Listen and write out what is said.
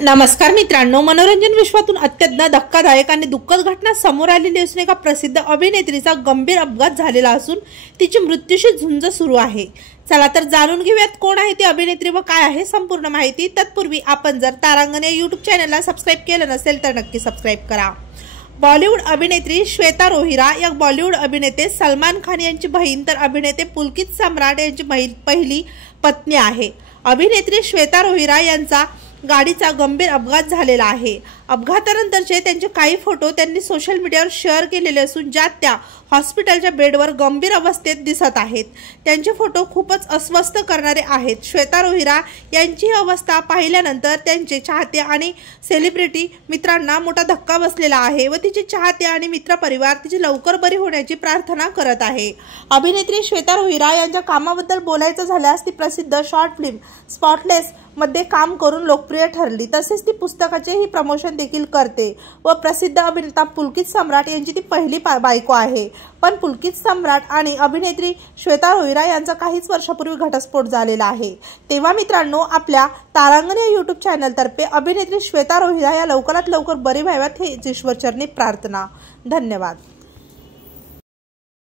नमस्कार मित्रांनो, मनोरंजन विश्वातून अत्यंत धक्कादायक आणि दुःखद घटना समोर आलेली असून एका प्रसिद्ध अभिनेत्रीचा गंभीर अपघात झालेला असून तिची मृत्यूशी झुंज सुरू आहे। चला तर जाणून घेऊयात कोण आहे ती अभिनेत्री व काय आहे संपूर्ण माहिती। तत्पूर्वी आपण जर तारांगण या YouTube चॅनलला सबस्क्राइब केलं नसेल तर नक्की सबस्क्राइब करा। बॉलिवूड अभिनेत्री श्वेता रोहिरा या बॉलिवूड अभिनेते सलमान खान यांची बहीण तर अभिनेते पुलकित सम्राट यांची पहिली पत्नी आहे। अभिनेत्री श्वेता रोहिरा यांचा गाडीचा गंभीर अपघात झालेला आहे। अपघातानंतरचे त्यांचे काही फोटो त्यांनी सोशल मीडियावर शेअर केलेले असून ज्यात त्या हॉस्पिटलच्या बेडवर गंभीर अवस्थेत दिसत आहेत। त्यांचे फोटो खूपच अस्वस्थ करणारे आहेत। श्वेता रोहिरा यांची अवस्था पाहिल्यानंतर त्यांचे चाहते आणि सेलिब्रिटी मित्रांना मोठा धक्का बसलेला आहे व तिचे चाहते आणि मित्र परिवार तिची लवकर बरी होण्याची प्रार्थना करत आहे। अभिनेत्री श्वेता रोहिरा यांच्या कामाबद्दल बोलायचं झाल्यास ती प्रसिद्ध शॉर्ट फिल्म स्पॉटलेस मध्ये काम करून लोकप्रिय ठरली। तसेच ती पुस्तकाचेही प्रमोशन देखील करते व प्रसिद्ध अभिनेता पुलकित सम्राट यांची ती पहिली बायको आहे। पण पुलकित सम्राट आणि अभिनेत्री श्वेता रोहिरा यांचा काहीच वर्षापूर्वी घटस्फोट झालेला आहे। तेव्हा मित्रांनो, आपल्या तारांगण या YouTube चॅनल तर्फे अभिनेत्री श्वेता रोहिरा या लवकरात लवकर बरी व्हाव्यात ही ईश्वरचरणी प्रार्थना। धन्यवाद।